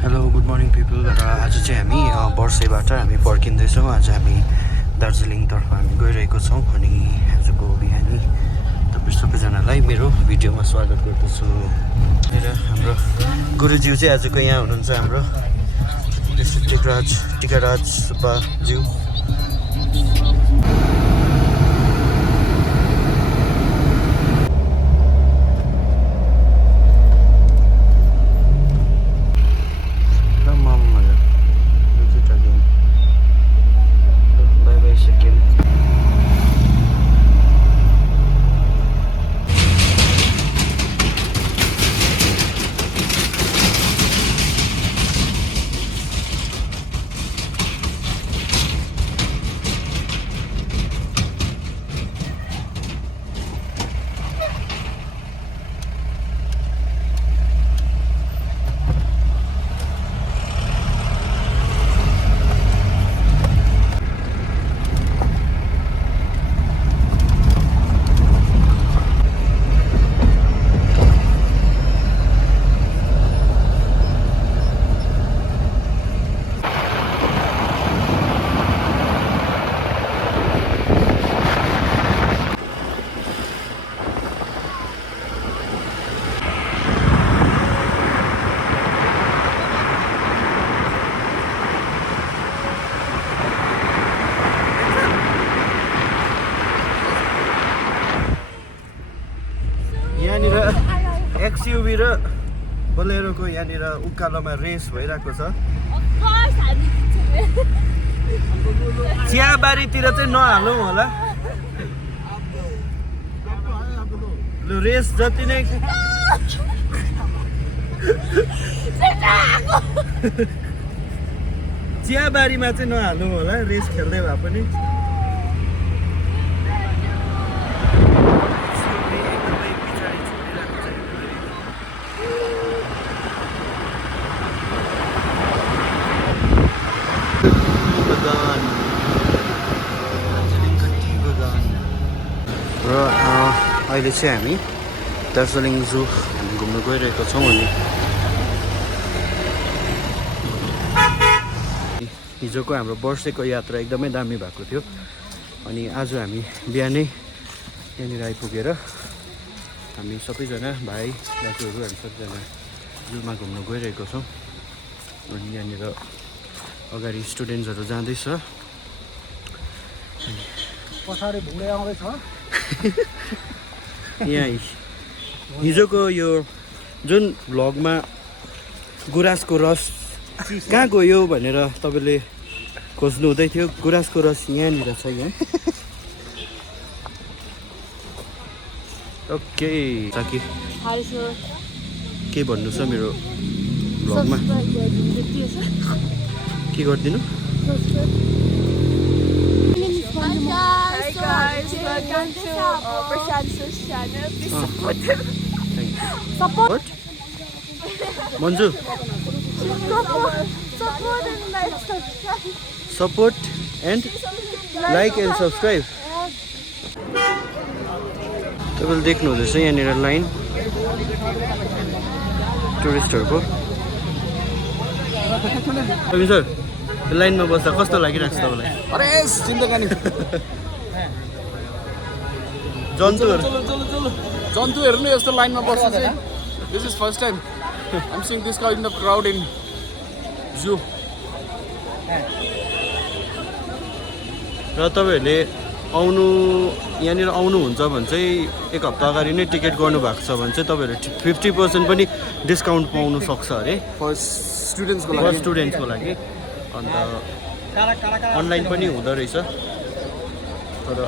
Hello good morning people र आज चाहिँ हामी वर्षैबाट हामी फर्किँदैछौँ। आज हामी दार्जिलिङतर्फ हामी गइरहेको छौँ अनि आजको बिहानी तपाईँ सबैजनालाई मेरो भिडियोमा स्वागत गर्दछु। र हाम्रो गुरुज्यू चाहिँ आजको यहाँ हुनुहुन्छ, हाम्रो टिकाराज सुब्बाज्यू। यहाँनिर एक्सयुभी र बोलेरोको यहाँनिर उकालोमा रेस भइरहेको छ। चियाबारीतिर चाहिँ नहालौँ होला, लु रेस जति नै चियाबारीमा चाहिँ नहालौँ होला, रेस खेल्दै भए पनि। र अहिले चाहिँ हामी दार्जिलिङ जू हामी घुम्न गइरहेको छौँ। अनि हिजोको हाम्रो वर्षेको यात्रा एकदमै दामी भएको थियो। अनि आज हामी बिहानै यहाँनिर आइपुगेर हामी सबैजना भाइ दाजुहरू हामी सबैजना जूमा घुम्न गइरहेको छौँ। अनि यहाँनिर अगाडि स्टुडेन्ट्सहरू जाँदैछ। पछाडि भुँडे आउँदैछ। यहाँ हिजोको यो जुन भ्लगमा गुराँसको रस कहाँ गयो भनेर तपाईँले खोज्नु हुँदै थियो, गुराँसको रस यहाँनिर छ। यहाँ ओके ताकि के भन्नु छ मेरो भ्लगमा के गरिदिनु। Hi guys, welcome to Prashan's channel. Please support him. Support? Manju? Support and like and subscribe. तपाईँले देख्नु हुँदैछ यहाँनिर लाइन टुरिस्टहरूको। सर लाइनमा बस्दा कस्तो लागिरहेको छ तपाईँलाई? अरे जिन्दगानी जन्तुहरू नै यस्तो लाइनमा बस्छ चाहिँ this is first time I'm seeing this kind of crowd in zoo. र तपाईँहरूले यहाँनिर आउनुहुन्छ भने चाहिँ एक हप्ता अगाडि नै टिकट गर्नुभएको छ भने चाहिँ तपाईँहरूले 50% पनि डिस्काउन्ट पाउनु सक्छ अरे फर्स्ट स्टुडेन्ट्सको लागि। अन्त अनलाइन पनि हुँदो रहेछ। तर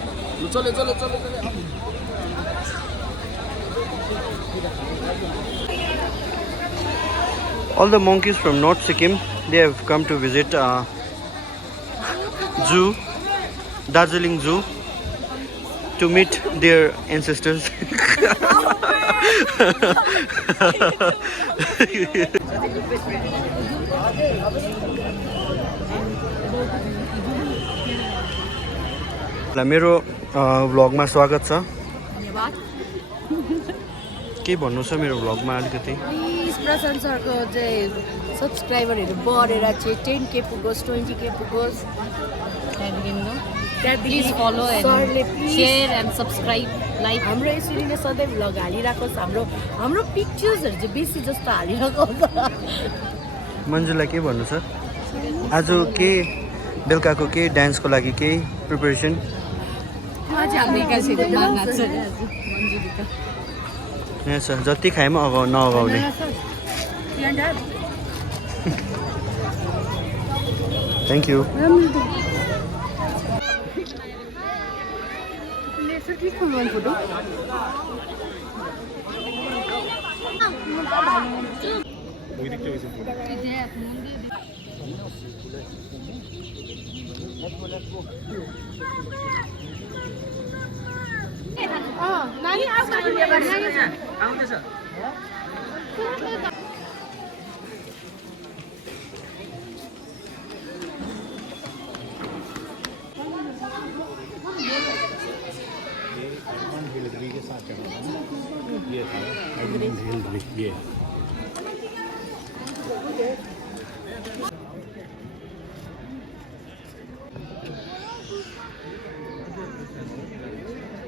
all the monkeys from North Sikkim, they have come to visit zoo, Darjeeling Zoo, to meet their ancestors. मेरो भ्लगमा स्वागत छ। धन्यवाद। के भन्नु छ मेरो भ्लगमा अलिकति प्लिज प्रशान्त सरको चाहिँ सब्सक्राइबरहरू बढेर चाहिँ 10K पुगोस् 20K पुगोस् प्लिज फलो सरले please share and subscribe like हाम्रो यसरी नै सधैँ भ्लग हालिरहेको छ हाम्रो पिक्चर्सहरू चाहिँ बेसी जस्तो हालिरहेको हुन्छ मन्जुलाई के भन्नु छ आज के बेलुकाको के डान्सको लागि केही प्रिपरेसन यहाँ छ जति खाएमा नअगाउने थ्याङ्क यू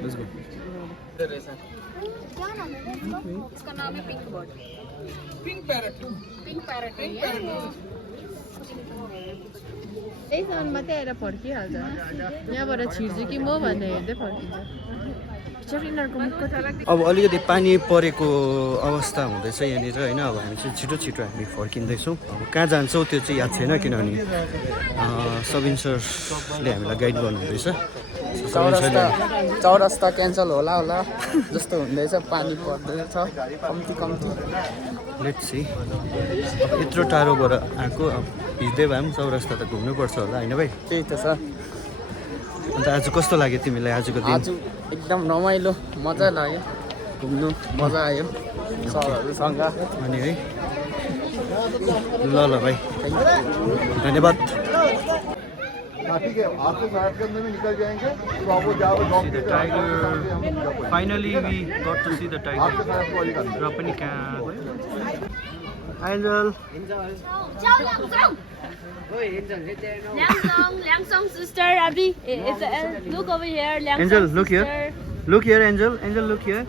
Let's go. उसका नाम है pink bird Pink parrot. Pink parrot है त्यही सामान मात्रै आएर फर्किहाल्छ यहाँबाट छिर्छु कि म भन्ने हेर्दै फर्किन्छ यिनीहरूको मुखको अब अलिकति पानी परेको अवस्था हुँदैछ यहाँनिर होइन अब हामी चाहिँ छिटो छिटो हामी फर्किँदैछौँ अब कहाँ जान्छौँ त्यो चाहिँ याद छैन किनभने सबिन सरले हामीलाई गाइड गर्नुहुँदैछ सबिन सरले चौरस्ता क्यान्सल होला जस्तो हुँदैछ पानी पर्दैछ कम्ती लेट्स सी अब यत्रो टाढोबाट आएको अब भिज्दै भए पनि चौरस्ता त घुम्नुपर्छ होला होइन भाइ त्यही त छ अन्त आज कस्तो लाग्यो तिमीलाई आजको दिन आज एकदम रमाइलो मजा लाग्यो घुम्नु मजा आयो सरहरूसँग अनि है ल भाइ धन्यवाद ठीक है आपको साइड करने में निकल जाएंगे तो आप वो जाओ dog the tiger. Finally, we got to see the tiger. आपके साइड को वाली करनी र पनि कहाँ गयो angel Liangsong sister Abby look over here Liangsong angel look sister here look here angel look here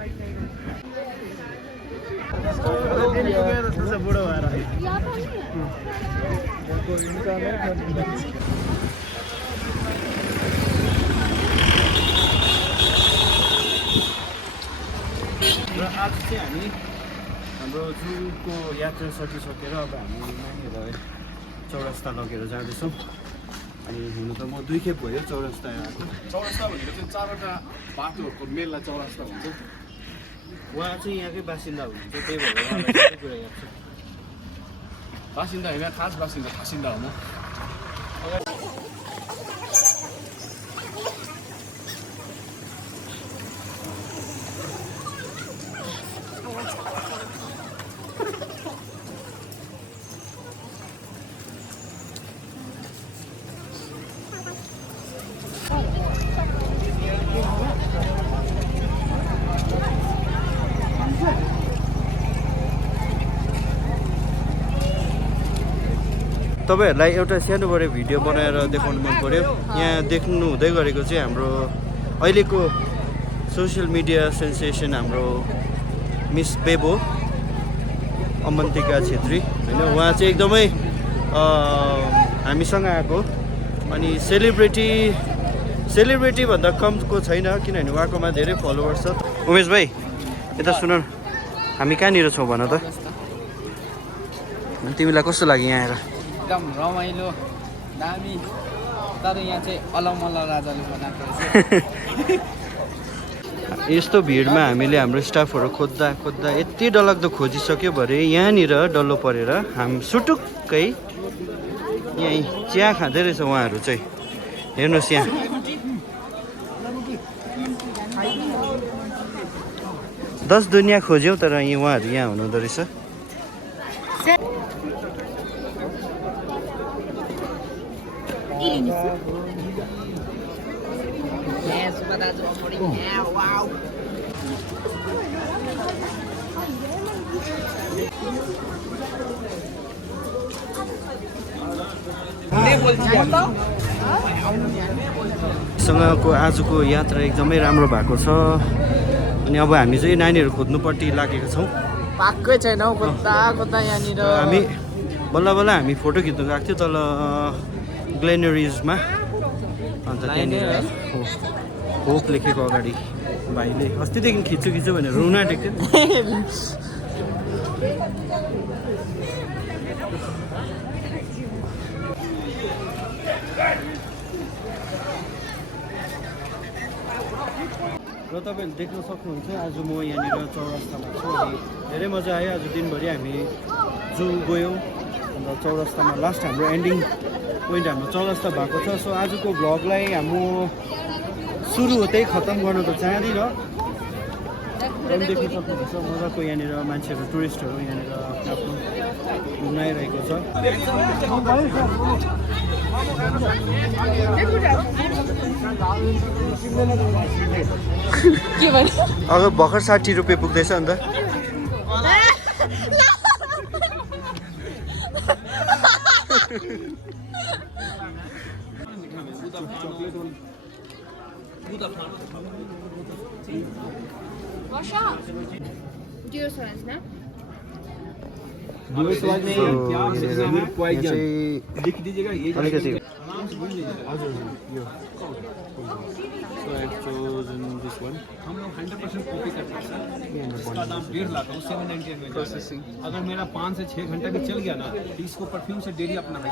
र आज चाहिँ हामी हाम्रो जुको यात्रा सकिसकेर अब हामी नानीहरूलाई चौरस्ता लगेर जाँदैछौँ अनि हुनु त म 2 खेप भयो चौरस्ता आएको चौरस्ता भनेको चाहिँ 4वटा बाटोहरूको मेललाई चौरस्ता भन्छ उहाँ चाहिँ यहाँकै बासिन्दा हुनुहुन्छ त्यही भएर उहाँलाई सबै कुरा याद छ बासिन्दा होइन खास बासिन्दा हो म तपाईँहरूलाई एउटा सानोबडे भिडियो बनाएर देखाउनु मन पर्यो यहाँ देख्नु हुँदै गरेको चाहिँ हाम्रो अहिलेको सोसियल मिडिया सेन्सेसन हाम्रो मिस बेबो अमन्तिका छेत्री होइन उहाँ चाहिँ एकदमै हामीसँग आएको अनि सेलिब्रिटी भन्दा कमको छैन किनभने उहाँकोमा धेरै फलोवर्स छ उमेश भाइ यता सुन न हामी कहाँनिर छौँ भन त तिमीलाई कस्तो लाग्यो यहाँ आएर एकदम रमाइलो दामी तर यहाँ चाहिँ अलमल्ल राजाले बनाएको रहेछ यस्तो भिडमा हामीले हाम्रो स्टाफहरू खोज्दा यति डरलाग्दो खोजिसक्यो भरे यहाँनिर डल्लो परेर हामी सुटुक्कै यहीँ चिया खाँदै रहेछ उहाँहरू चाहिँ हेर्नुहोस् यहाँ दस दुनियाँ खोज्यौँ तर यहीँ उहाँहरू यहाँ हुनुहुँदो रहेछ सँगको आजको यात्रा एकदमै राम्रो भएको छ अनि अब हामी चाहिँ नानीहरू खोज्नुपट्टि लागेका छौँ पाएकै छैन हौ कता कता यहाँनिर हामी बल्ल बल्ल हामी फोटो खिच्नु गएको थियो तल ग्लेनरिजमा अन्त त्यहाँनिर होप लेखेको अगाडि भाइले अस्तिदेखि खिच्छु खिच्छु भनेर रुन आँटेको थियो र तपाईँहरूले देख्न सक्नुहुन्छ आज म यहाँनिर चौरस्तामा छु अनि धेरै मजा आयो आज दिनभरि हामी जू गयौँ अन्त चौरस्तामा लास्ट हाम्रो एन्डिङ पोइन्ट हाम्रो चौरस्ता भएको छ सो आजको भ्लगलाई म सुरु होतै खत्तम गर्न त चाहदिनँ देख्न सक्नुहुन्छ मजाको यहाँनिर मान्छेहरू टुरिस्टहरू यहाँनिर आफ्नो आफ्नो घुमाइरहेको छ के भने अगर भर्खर 60 रुपियाँ पुग्दैछ अन्त डियो सस ना अलिकति हम लोग 100% कॉपी करते हैं सर। इसका दाम 1.5 लाख है, 798 में प्रोसेसिंग। अगर मेरा 5 से 6 घंटा भी चल गया ना तो इसको परफ्यूम से डेली अपना है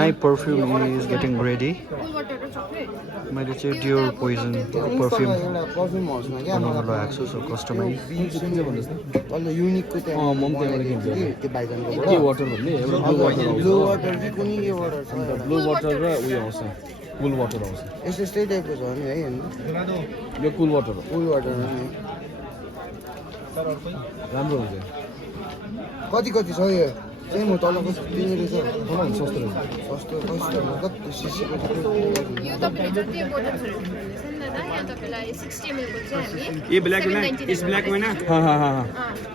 My perfume is getting ready. मैले चाहिँ डियोर पोइजन पर्फ्युम बनाउन लगाएको छु सो कस्टमाइज युनिकको त्यहाँ त्यो भाइजानको के वाटर भन्ने ब्लू वाटर कि कुनै के वाटर छ ब्लू वाटर र उयो आउँछ कुल वाटर आउँछ यस्तो यस्तै टाइपको छ नि है हैन यो कुल वाटर हो कुल वाटर राम्रो हुन्छ कति कति छ यो चाहिँ म तलको किने रहेछ सस्तो रहेछ सस्तो कस्तो कति सिसीको यो तपाईले जति बोतलहरु भन्दैछ नि दादा यहाँ तपाईलाई 60 ml को चाहिँ हामी ये ब्ल्याक में ना इस ब्ल्याक में ना हाँ हाँ हाँ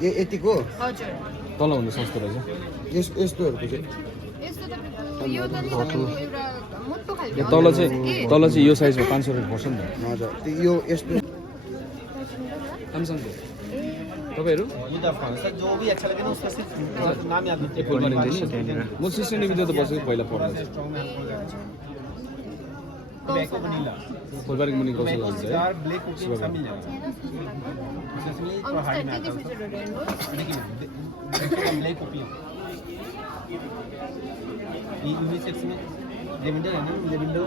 ए यतिको हजुर तल भन्दा सस्तो रहेछ यस्तोहरुको चाहिँ यस्तो तपाईको यो त नि एउटा मोटो खालको तल चाहिँ यो साइजमा 500 रुपैयाँ पर्छ नि त हजुर त्यो यो यस्तो स्यामसङको तपाईहरु म सिस्टर निमित्त त बसेको पहिला पढ्दा फुलबारीको मुनि कौशल हुन्छ है यूनिसेक्स में लेवेंडर है ना लेवेंडर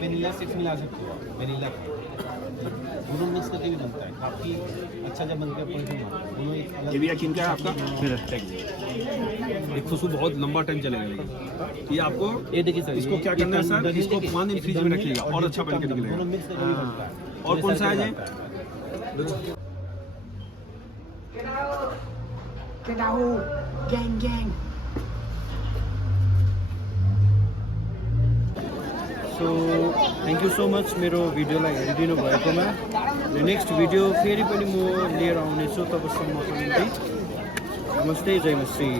वेनिला सेक्स मिला सकते हो वेनिला दोनों मिक्स करके भी बनता है काफी अच्छा जब बनकर दोनों एक अलग ये भी किनका है आपका मेरा ये खुशबू बहुत लंबा टाइम चलेगा ये आपको ये देखिए सर इसको क्या करना है सर इसको 5 दिन फ्रिज में रखिएगा और अच्छा बन के निकलेगा दोनों मिक्स करके भी बनता है और कौन सा है ये so thank you so much मेरो भिडियोलाई हेरिदिनु भएकोमा र नेक्स्ट भिडियो फेरि पनि म लिएर आउनेछु तबसम्मको निम्ति नमस्ते जय मसी